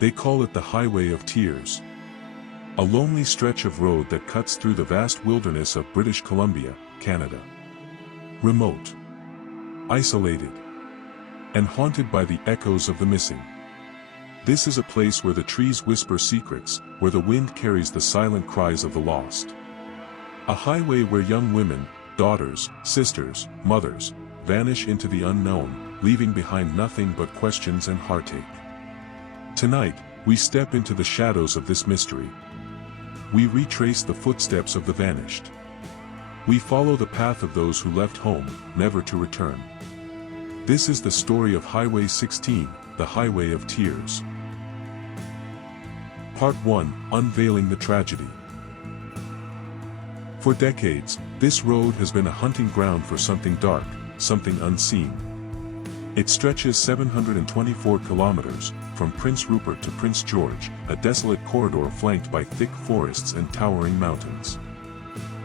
They call it the Highway of Tears. A lonely stretch of road that cuts through the vast wilderness of British Columbia, Canada. Remote, isolated, and haunted by the echoes of the missing. This is a place where the trees whisper secrets, where the wind carries the silent cries of the lost. A highway where young women, daughters, sisters, mothers, vanish into the unknown, leaving behind nothing but questions and heartache. Tonight, we step into the shadows of this mystery. We retrace the footsteps of the vanished. We follow the path of those who left home, never to return. This is the story of Highway 16, the Highway of Tears. Part 1, Unveiling the Tragedy. For decades, this road has been a hunting ground for something dark, something unseen. It stretches 724 kilometers, from Prince Rupert to Prince George, a desolate corridor flanked by thick forests and towering mountains.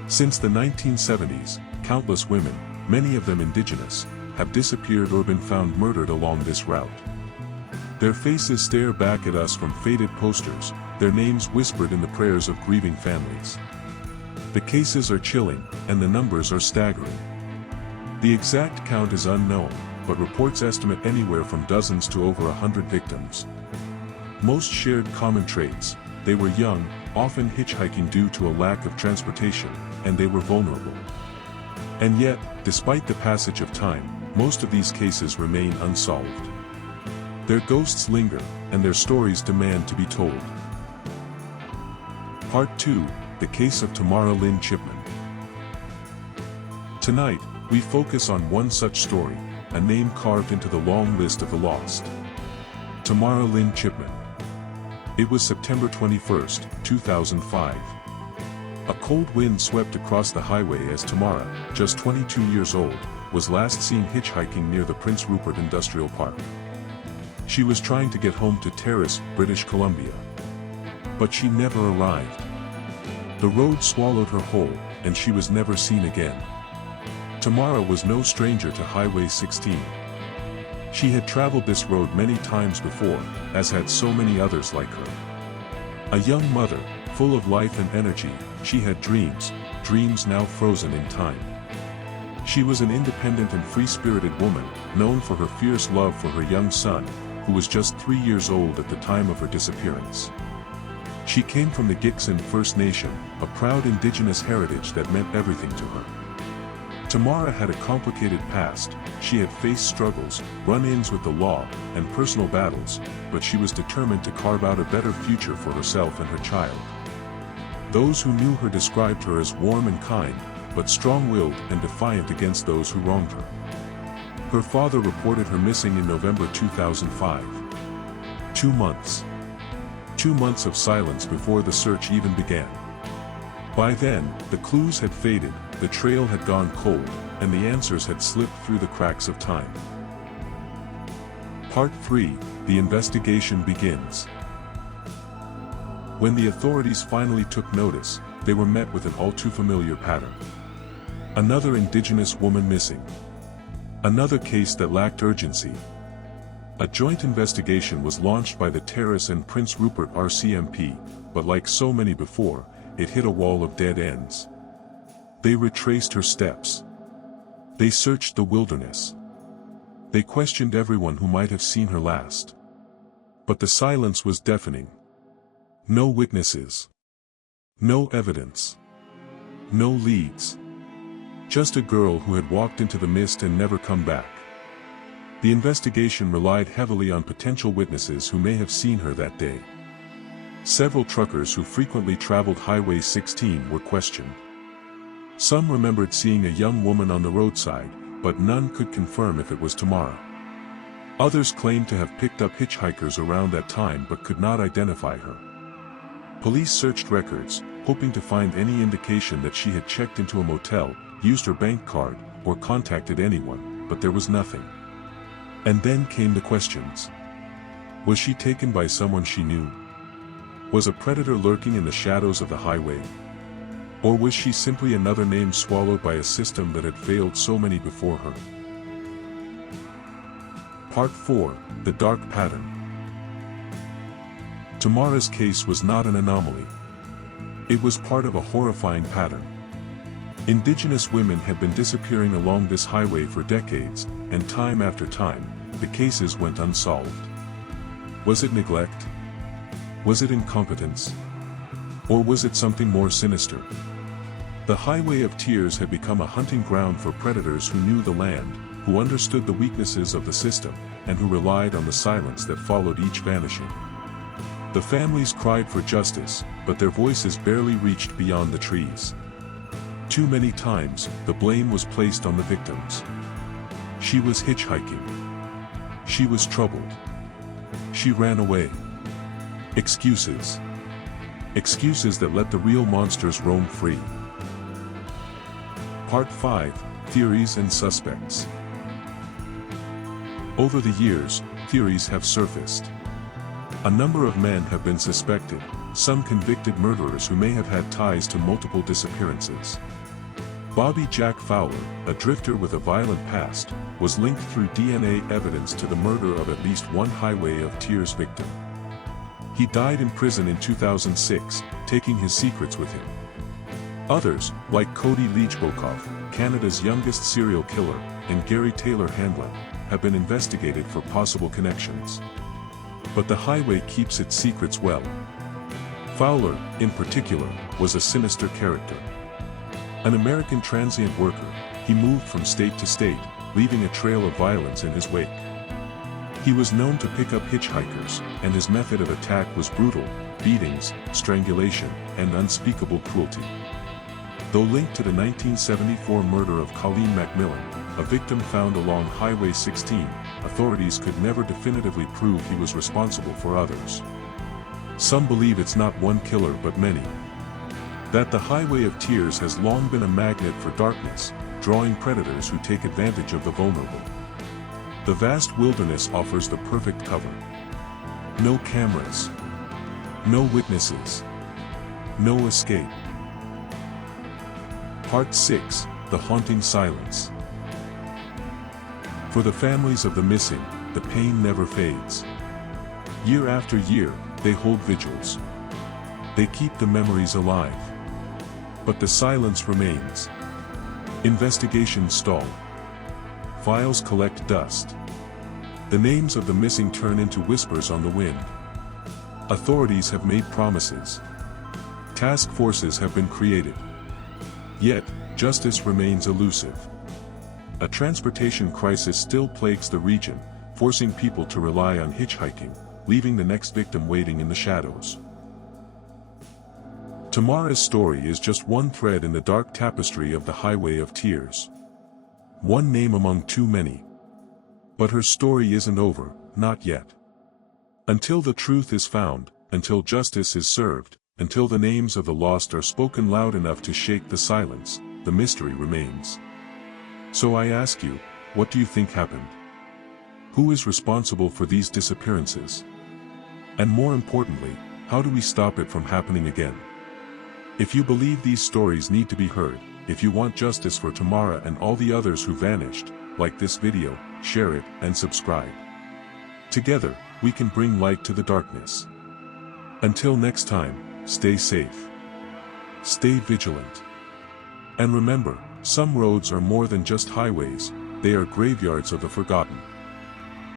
Since the 1970s, countless women, many of them Indigenous, have disappeared or been found murdered along this route. Their faces stare back at us from faded posters, their names whispered in the prayers of grieving families. The cases are chilling, and the numbers are staggering. The exact count is unknown, but reports estimate anywhere from dozens to over 100 victims. Most shared common traits: they were young, often hitchhiking due to a lack of transportation, and they were vulnerable. And yet, despite the passage of time, most of these cases remain unsolved. Their ghosts linger, and their stories demand to be told. Part 2, The Case of Tamara Lynn Chipman. Tonight, we focus on one such story, a name carved into the long list of the lost. Tamara Lynn Chipman. It was September 21, 2005. A cold wind swept across the highway as Tamara, just 22 years old, was last seen hitchhiking near the Prince Rupert Industrial Park. She was trying to get home to Terrace, British Columbia. But she never arrived. The road swallowed her whole, and she was never seen again. Tamara was no stranger to Highway 16. She had traveled this road many times before, as had so many others like her. A young mother, full of life and energy, she had dreams, dreams now frozen in time. She was an independent and free-spirited woman, known for her fierce love for her young son, who was just 3 years old at the time of her disappearance. She came from the Gitxsan First Nation, a proud Indigenous heritage that meant everything to her. Tamara had a complicated past. She had faced struggles, run-ins with the law, and personal battles, but she was determined to carve out a better future for herself and her child. Those who knew her described her as warm and kind, but strong-willed and defiant against those who wronged her. Her father reported her missing in November 2005. 2 months. 2 months of silence before the search even began. By then, the clues had faded, the trail had gone cold, and the answers had slipped through the cracks of time. Part 3, The Investigation Begins. When the authorities finally took notice, they were met with an all-too-familiar pattern. Another Indigenous woman missing. Another case that lacked urgency. A joint investigation was launched by the Terrace and Prince Rupert RCMP, but like so many before, it hit a wall of dead ends. They retraced her steps. They searched the wilderness. They questioned everyone who might have seen her last. But the silence was deafening. No witnesses. No evidence. No leads. Just a girl who had walked into the mist and never come back. The investigation relied heavily on potential witnesses who may have seen her that day. Several truckers who frequently traveled Highway 16 were questioned. Some remembered seeing a young woman on the roadside, but none could confirm if it was Tamara. Others claimed to have picked up hitchhikers around that time but could not identify her. Police searched records, hoping to find any indication that she had checked into a motel, used her bank card, or contacted anyone, but there was nothing. And then came the questions. Was she taken by someone she knew? Was a predator lurking in the shadows of the highway? Or was she simply another name swallowed by a system that had failed so many before her? Part 4, The Dark Pattern. Tamara's case was not an anomaly. It was part of a horrifying pattern. Indigenous women had been disappearing along this highway for decades, and time after time, the cases went unsolved. Was it neglect? Was it incompetence? Or was it something more sinister? The Highway of Tears had become a hunting ground for predators who knew the land, who understood the weaknesses of the system, and who relied on the silence that followed each vanishing. The families cried for justice, but their voices barely reached beyond the trees. Too many times, the blame was placed on the victims. She was hitchhiking. She was troubled. She ran away. Excuses. Excuses that let the real monsters roam free. Part 5, Theories and Suspects. Over the years, theories have surfaced. A number of men have been suspected, some convicted murderers who may have had ties to multiple disappearances. Bobby Jack Fowler, a drifter with a violent past, was linked through DNA evidence to the murder of at least one Highway of Tears victim. He died in prison in 2006, taking his secrets with him. Others, like Cody Leachbokov, Canada's youngest serial killer, and Gary Taylor Handlin, have been investigated for possible connections. But the highway keeps its secrets well. Fowler, in particular, was a sinister character. An American transient worker, he moved from state to state, leaving a trail of violence in his wake. He was known to pick up hitchhikers, and his method of attack was brutal: beatings, strangulation, and unspeakable cruelty. Though linked to the 1974 murder of Colleen McMillan, a victim found along Highway 16, authorities could never definitively prove he was responsible for others. Some believe it's not one killer but many. That the Highway of Tears has long been a magnet for darkness, drawing predators who take advantage of the vulnerable. The vast wilderness offers the perfect cover. No cameras. No witnesses. No escape. Part 6, The Haunting Silence. For the families of the missing, the pain never fades. Year after year, they hold vigils. They keep the memories alive. But the silence remains. Investigations stall. Files collect dust. The names of the missing turn into whispers on the wind. Authorities have made promises. Task forces have been created. Yet, justice remains elusive. A transportation crisis still plagues the region, forcing people to rely on hitchhiking, leaving the next victim waiting in the shadows. Tamara's story is just one thread in the dark tapestry of the Highway of Tears. One name among too many. But her story isn't over, not yet. Until the truth is found, until justice is served, until the names of the lost are spoken loud enough to shake the silence, the mystery remains. So I ask you, what do you think happened? Who is responsible for these disappearances? And more importantly, how do we stop it from happening again? If you believe these stories need to be heard, if you want justice for Tamara and all the others who vanished, like this video, share it, and subscribe. Together, we can bring light to the darkness. Until next time, stay safe. Stay vigilant. And remember, some roads are more than just highways, they are graveyards of the forgotten.